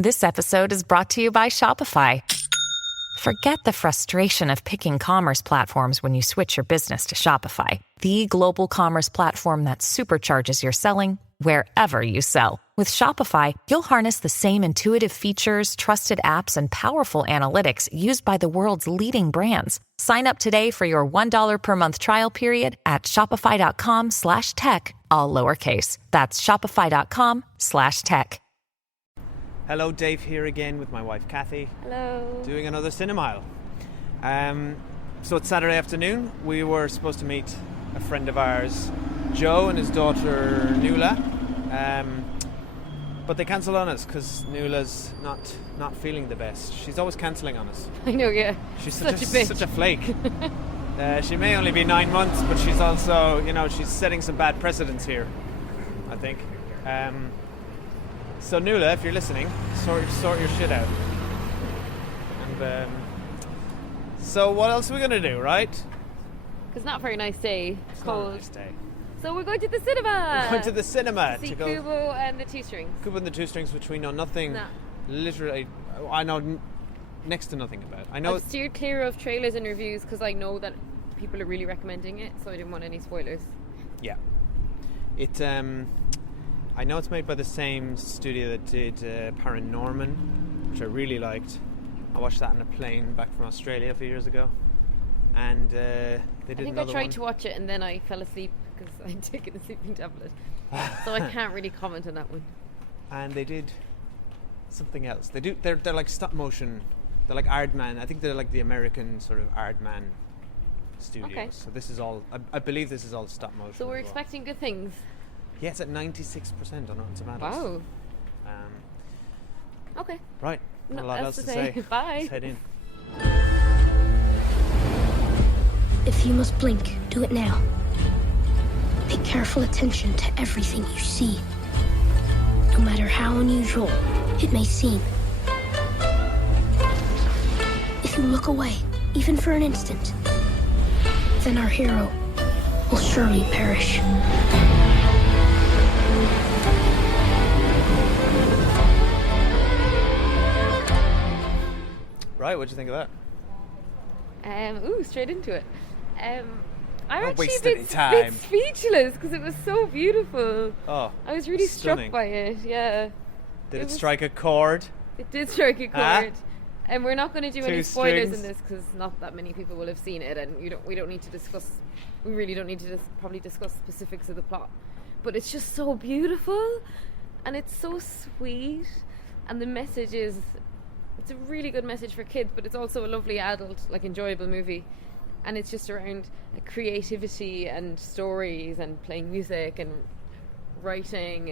This episode is brought to you by Shopify. Forget the frustration of picking commerce platforms when you switch your business to Shopify, the global commerce platform that supercharges your selling wherever you sell. With Shopify, you'll harness the same intuitive features, trusted apps, and powerful analytics used by the world's leading brands. Sign up today for your $1 per month trial period at shopify.com/tech, all lowercase. That's shopify.com/tech. Hello, Dave here again with my wife Cathy. Hello. Doing another Cinemile. So it's Saturday afternoon. We were supposed to meet a friend of ours, Joe, and his daughter Nuala. But they cancelled on us because Nuala's not feeling the best. She's always cancelling on us. I know, yeah. She's such a bitch. Such a flake. She may only be 9 months, but she's also, she's setting some bad precedents here, I think. So Nuala, if you're listening, sort your shit out. And so what else are we gonna do, right? It's not a very nice day. It's cold. Not a nice day. So we're going to the cinema. We're going to the cinema to see to go Kubo and the Two Strings. Kubo and the Two Strings, which we know nothing. Nah. Literally, I know next to nothing about. I know I've steered clear of trailers and reviews because I know that people are really recommending it, so I didn't want any spoilers. Yeah. It. I know it's made by the same studio that did Paranorman, which I really liked. I watched that on a plane back from Australia a few years ago, and they did another one. I think I tried to watch it and then I fell asleep because I'd taken a sleeping tablet, so I can't really comment on that one. And they did something else. They're like stop motion. They're like Aardman. I think they're like the American sort of Aardman studios. Okay. So this is all. I believe this is all stop motion. So we're expecting good things. Yeah, it's at 96% on Rotten Tomatoes. Wow. Okay. Right. Not a lot else to say. Bye. Let's head in. If you must blink, do it now. Pay careful attention to everything you see. No matter how unusual it may seem. If you look away, even for an instant, then our hero will surely perish. Right, what'd you think of that? Straight into it. I'm Not actually wasting bit time. speechless because it was so beautiful. Oh, I was really stunning. struck by it. Yeah. Did it strike a chord? It did strike a chord. And we're not going to do any Two spoilers strings. in this because not that many people will have seen it, and we don't need to discuss. We really don't need to probably discuss specifics of the plot. But it's just so beautiful, and it's so sweet, and the message is. It's a really good message for kids, but it's also a lovely adult, enjoyable movie. And it's just around creativity and stories and playing music and writing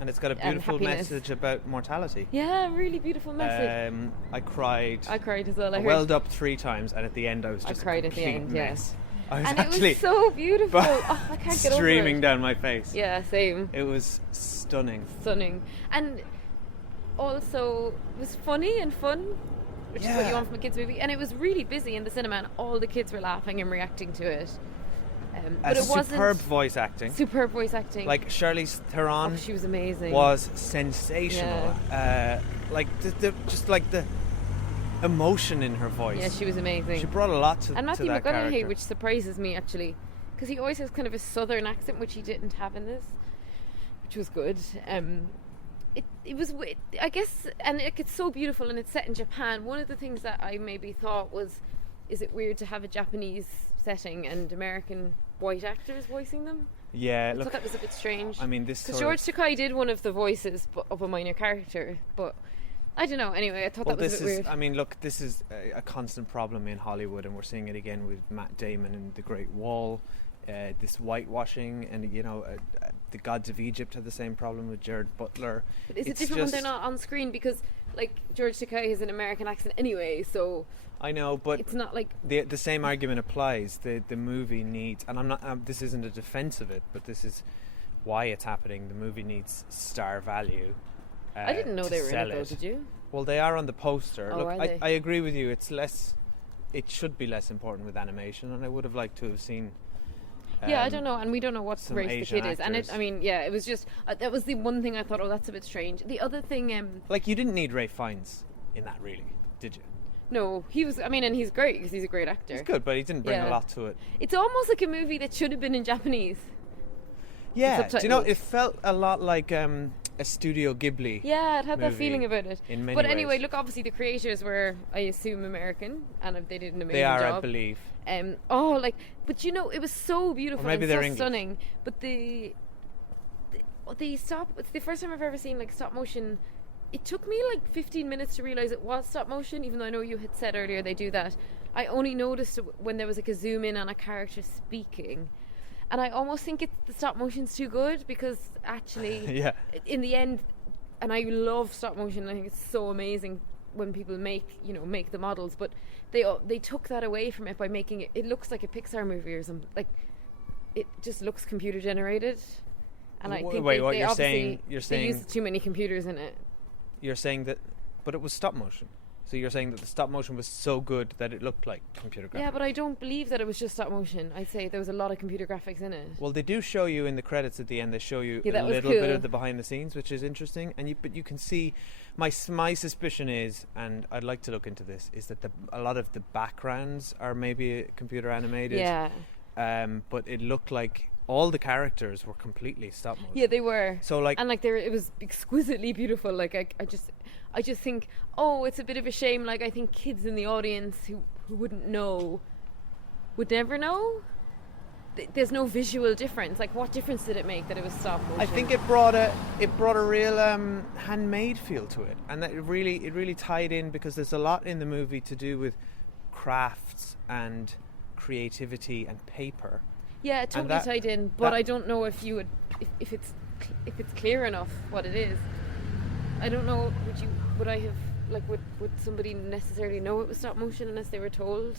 And it's got a beautiful happiness. message about mortality. Yeah, really beautiful message. I cried. I cried as well. I welled up 3 times, and at the end I was just cried a at the complete end, mess. I was and actually it was so beautiful. I can't get over it. Streaming down my face. Yeah, same. It was stunning. Stunning. And also it was funny and fun, which is what you want from a kids movie, and it was really busy in the cinema and all the kids were laughing and reacting to it, but it wasn't superb voice acting. Like Charlize Theron, she was amazing. Was sensational. Just the emotion in her voice. Yeah, she was amazing. She brought a lot to and Matthew to that McConaughey, character. which surprises me actually, because he always has kind of a southern accent, which he didn't have in this, which was good. It was, I guess, and it's so beautiful, and it's set in Japan. One of the things that I maybe thought was, is it weird to have a Japanese setting and American white actors voicing them? Yeah, I thought that was a bit strange. I mean, because George Takei did one of the voices of a minor character, but I don't know. Anyway, I thought that was a bit weird. I mean, look, this is a constant problem in Hollywood, and we're seeing it again with Matt Damon and The Great Wall. This whitewashing, and the Gods of Egypt had the same problem with Jared Butler. But is it different when they're not on screen? Because George Takei has an American accent anyway, so I know, but it's not like the same argument applies. The movie needs, and I'm not. This isn't a defense of it, but this is why it's happening. The movie needs star value. I didn't know they were in it, though. Did you? Well, they are on the poster. Oh, Look, are they? I agree with you. It's less. It should be less important with animation, and I would have liked to have seen Yeah, I don't know, and we don't know what some race Asian the kid is. And actors. it was just that was the one thing I thought, oh, that's a bit strange. The other thing, Like, you didn't need Ray Fiennes in that, really, did you? no, he was. I mean, and he's great because he's a great actor. He's good, but he didn't bring Yeah. a lot to it. It's almost like a movie that should have been in Japanese. Yeah, do you know, subtitles. it felt a lot like a Studio Ghibli. Yeah, it had that movie feeling about it. in many But anyway, ways. look, obviously the creators were, I assume, American, and they did an amazing They are, job. I believe. But you know, it was so beautiful Or maybe and they're so English. stunning. But the stop. It's the first time I've ever seen like stop motion. It took me like 15 minutes to realize it was stop motion, even though I know you had said earlier they do that. I only noticed it when there was like a zoom in on a character speaking. And I almost think the stop motion's too good because actually, Yeah. in the end, and I love stop motion. I think it's so amazing when people make the models, but they took that away from it by making it. It looks like a Pixar movie or something. Like it just looks computer generated. And I think Wait, what they you're obviously- saying? You're they saying used too many computers in it. you're saying that, but it was stop motion. So you're saying that the stop motion was so good that it looked like computer graphics. Yeah, but I don't believe that it was just stop motion. I'd say there was a lot of computer graphics in it. Well, they do show you in the credits at the end. They show you Yeah, a that was little bit cool. of the behind the scenes, which is interesting. But you can see, my suspicion is, and I'd like to look into this, is that a lot of the backgrounds are maybe computer animated. Yeah. But it looked like all the characters were completely stop motion. Yeah, they were. So like, And like it was exquisitely beautiful. Like I just think, oh, it's a bit of a shame. Like I think kids in the audience who wouldn't know would never know. There's no visual difference. Like what difference did it make that it was stop motion? I think it brought a real handmade feel to it, and that it really tied in because there's a lot in the movie to do with crafts and creativity and paper. Yeah, it and totally that- tied in. But that- I don't know if you would if it's clear enough what it is. I don't know. Would I have would somebody necessarily know it was stop motion unless they were told?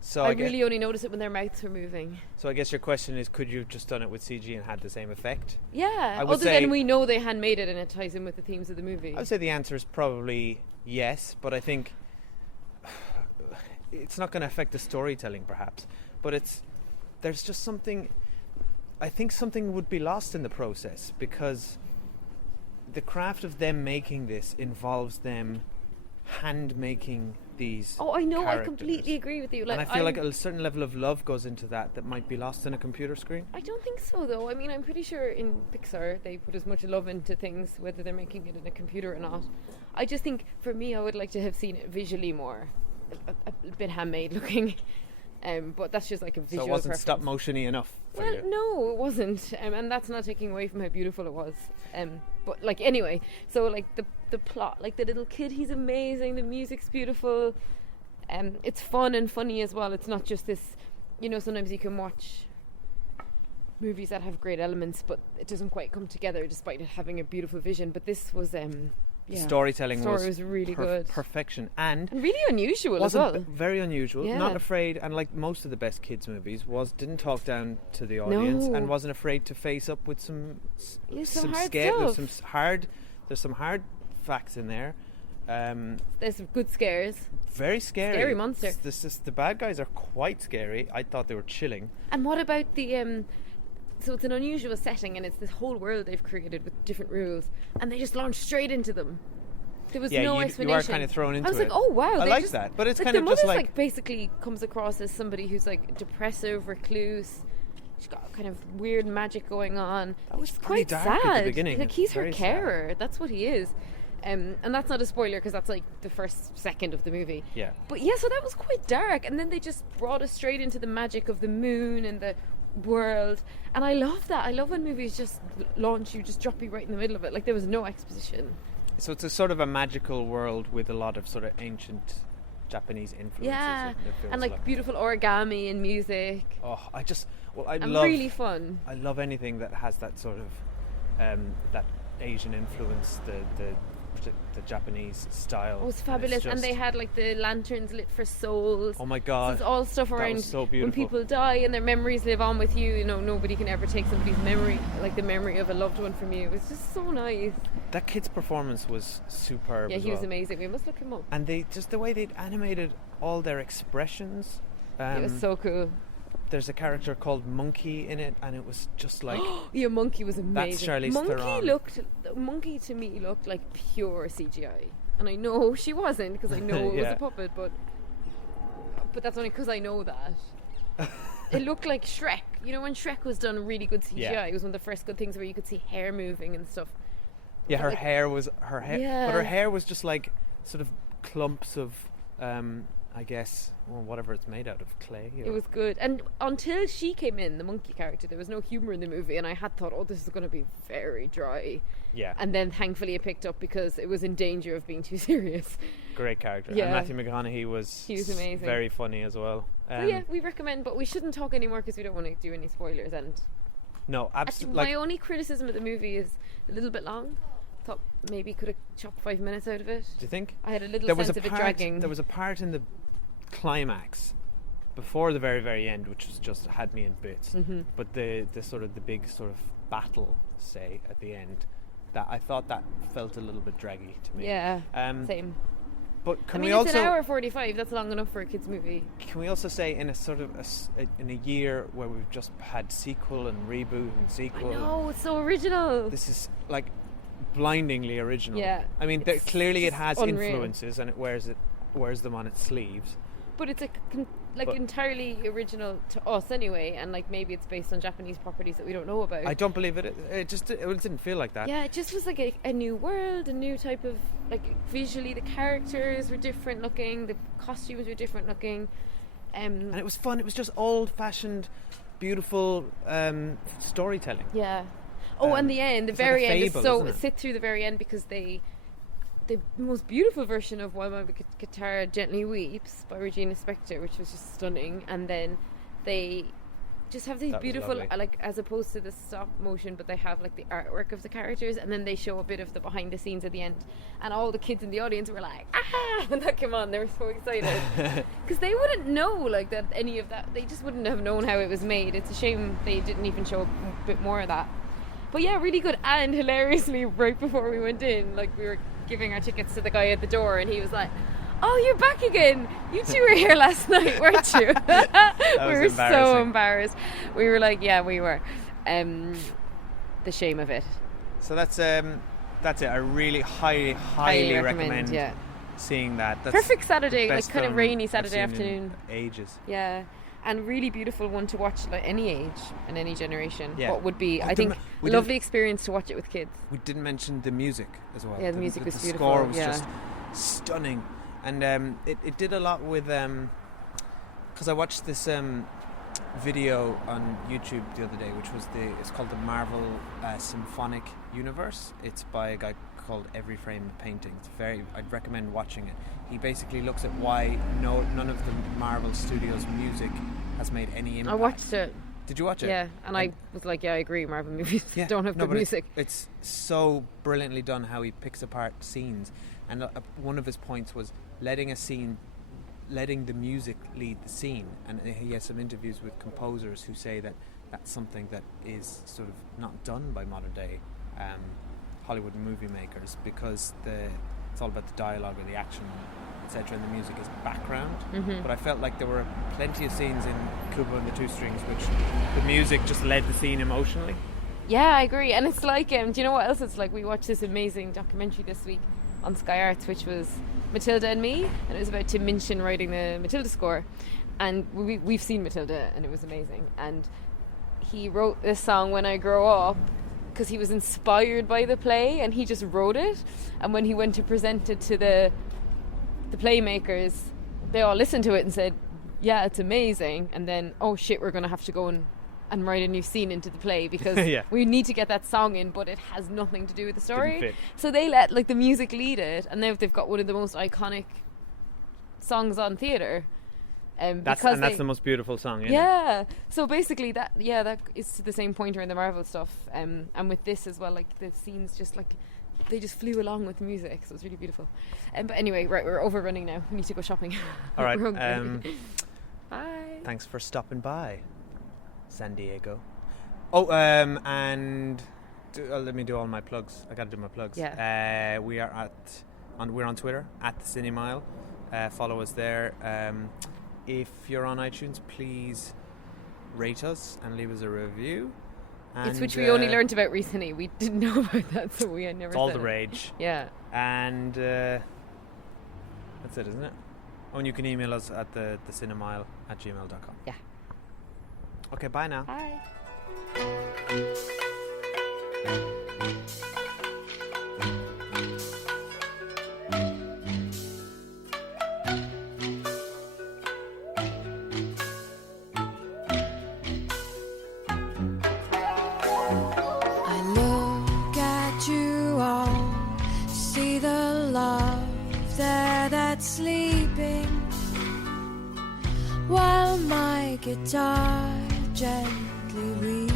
So I I guess, really only noticed it when their mouths were moving. so I guess your question is, could you have just done it with CG and had the same effect? Yeah. I would Other say- than we know they handmade it and it ties in with the themes of the movie. I would say the answer is probably yes, but I think it's not going to affect the storytelling, perhaps. But there's just something. I think something would be lost in the process because the craft of them making this involves them hand making these. Oh, I know. I characters. completely agree with you. And I feel like a certain level of love goes into that might be lost in a computer screen. I don't think so, though. I mean, I'm pretty sure in Pixar they put as much love into things, whether they're making it in a computer or not. I just think, for me, I would like to have seen it visually more, a bit handmade looking. But that's just like a So visual it wasn't preference. stop motion-y enough for Well, you. no, it wasn't, and that's not taking away from how beautiful it was. But like anyway, so like the plot, like the little kid, he's amazing. The music's beautiful. It's fun and funny as well. It's not just this, sometimes you can watch movies that have great elements, but it doesn't quite come together despite it having a beautiful vision. But this was, The storytelling was really good. perfection, and really unusual as wasn't well. very unusual. Yeah. Not afraid, and like most of the best kids movies, didn't talk down to the audience, No. and wasn't afraid to face up with some Some hard There's stuff. there's some hard facts in there. There's some good scares. Very scary. Scary monster. The bad guys are quite scary. I thought they were chilling. And what about the so it's an unusual setting and it's this whole world they've created with different rules and they just launched straight into them. There was Yeah, no you explanation. are kind of thrown into I was it. like, oh wow. I they like just- that, but it's like kind the of just mother's like basically comes across as somebody who's like depressive, recluse. She's got kind of weird magic going on. That was It's pretty quite dark sad. at the beginning. Like It's he's her very sad. carer. That's what he is. And that's not a spoiler because that's like the first second of the movie. Yeah. But yeah, so that was quite dark. And then they just brought us straight into the magic of the moon and the world. And I love that. I love when movies just launch you, just drop you right in the middle of it. Like there was no exposition. So it's a sort of a magical world with a lot of sort of ancient Japanese influences. Yeah. it feels And like beautiful origami and music. Oh, I And love really fun. I love anything that has that sort of that Asian influence, the Japanese style. It was And it's fabulous. And just- they had like the lanterns lit for souls. Oh my So god! it's all stuff that around was so when beautiful. people die and their memories live on with you. Nobody can ever take somebody's memory, like the memory of a loved one from you. It's just so nice. That kid's performance was superb. Yeah, as he was well. amazing. We must look him up. And the way they'd animated all their expressions. It was so cool. there's a character called Monkey in it, and it was just like yeah, Monkey was amazing. That's Charlize Theron. Monkey to me looked like pure CGI, and I know she wasn't because I know it was a puppet, but that's only because I know that. It looked like Shrek. You know when Shrek was done really good CGI, it was one of the first good things where you could see hair moving and stuff. Yeah, but hair was but her hair was just like sort of clumps of I guess, or whatever it's made out of, clay. It was good. And until she came in, the monkey character, there was no humour in the movie, and I had thought, oh, this is going to be very dry. Yeah. And then thankfully it picked up because it was in danger of being too serious. Great character. Yeah. And Matthew McConaughey was amazing. Very funny as well. So yeah, we recommend, but we shouldn't talk anymore because we don't want to do any spoilers. And no, absolutely. My only criticism of the movie is a little bit long. Thought maybe could have chopped 5 minutes out of it. Do you think? I had a little sense of it dragging. There was a part in the climax before the very, very end which was just had me in bits. Mm-hmm. But the sort of the big sort of battle, say, at the end, that I thought that felt a little bit draggy to me. Yeah, same. But it's an hour 45. That's long enough for a kids' movie. Can we also say in a sort of in a year where we've just had sequel and reboot and sequel? No, it's so original. This is like blindingly original. Yeah. I mean, clearly it has unreal influences and it wears them on its sleeves. But it's entirely original to us anyway, and like maybe it's based on Japanese properties that we don't know about. I don't believe it. It didn't feel like that. Yeah, it just was like a new world, a new type of, like, visually the characters were different looking, the costumes were different looking, and it was fun. It was just old-fashioned, beautiful storytelling. Yeah. Oh, and the end, the very like end fable, is so isn't it? sit through the very end because the most beautiful version of While My Guitar Gently Weeps by Regina Spektor, which was just stunning, and then they just have these beautiful, like, as opposed to the stop motion, but they have like the artwork of the characters, and then they show a bit of the behind the scenes at the end, and all the kids in the audience were like, ah, when that came on, they were so excited because they wouldn't know like that, any of that, they just wouldn't have known how it was made. It's a shame they didn't even show a bit more of that. But yeah, really good. And hilariously, right before we went in, like, we were giving our tickets to the guy at the door, and he was like, oh, you're back again. You two were here last night, weren't you? We were so embarrassed. We were like, yeah, we were. The shame of it. So that's it. I really highly recommend seeing that. That's perfect Saturday, like kind of rainy Saturday afternoon. Ages. Yeah. And really beautiful one to watch at any age and any generation. Yeah. What would be, I think, a lovely experience to watch it with kids. We didn't mention the music as well. Yeah, the music was beautiful. The score was just stunning. And it did a lot with... Because I watched this video on YouTube the other day, which was it's called the Marvel Symphonic Universe. It's by a guy called Every Frame a Painting. I'd recommend watching it. He basically looks at why none of the Marvel Studios music has made any impact. I watched it. Did you watch it? Yeah, and I was like, yeah, I agree, Marvel movies don't have good music. It's so brilliantly done how he picks apart scenes, and one of his points was letting the music lead the scene, and he has some interviews with composers who say that that's something that is sort of not done by modern day Hollywood movie makers, because it's all about the dialogue or the action, etc., and the music is background. Mm-hmm. But I felt like there were plenty of scenes in Kubo and the Two Strings which the music just led the scene emotionally. Yeah, I agree. And it's like, do you know what else it's like? We watched this amazing documentary this week on Sky Arts, which was Matilda and Me, and it was about Tim Minchin writing the Matilda score. And we've seen Matilda, and it was amazing. And he wrote this song, When I Grow Up, because he was inspired by the play, and he just wrote it. And when he went to present it to the playmakers, they all listened to it and said, yeah, it's amazing. And then, oh shit, we're going to have to go and write a new scene into the play because we need to get that song in, but it has nothing to do with the story. So they let like the music lead it, and now they've got one of the most iconic songs on theatre. That's the most beautiful song, isn't it? So basically that is the same point around the Marvel stuff, and with this as well, like the scenes just like they just flew along with the music, so it's really beautiful. But anyway, right, we're overrunning now. We need to go shopping. All right. Bye. Thanks for stopping by, San Diego. Oh, and let me do all my plugs. I got to do my plugs. Yeah. We're on Twitter at the CineMile. Follow us there. If you're on iTunes, please rate us and leave us a review. It's which we only learned about recently. We didn't know about that, so we had never It's all said the it. rage. Yeah. And that's it, isn't it? Oh, and you can email us at the cinemile@gmail.com. Yeah. Okay, bye now. Bye. I look at you all, see the love there that's sleeping, while my guitar gently weeps.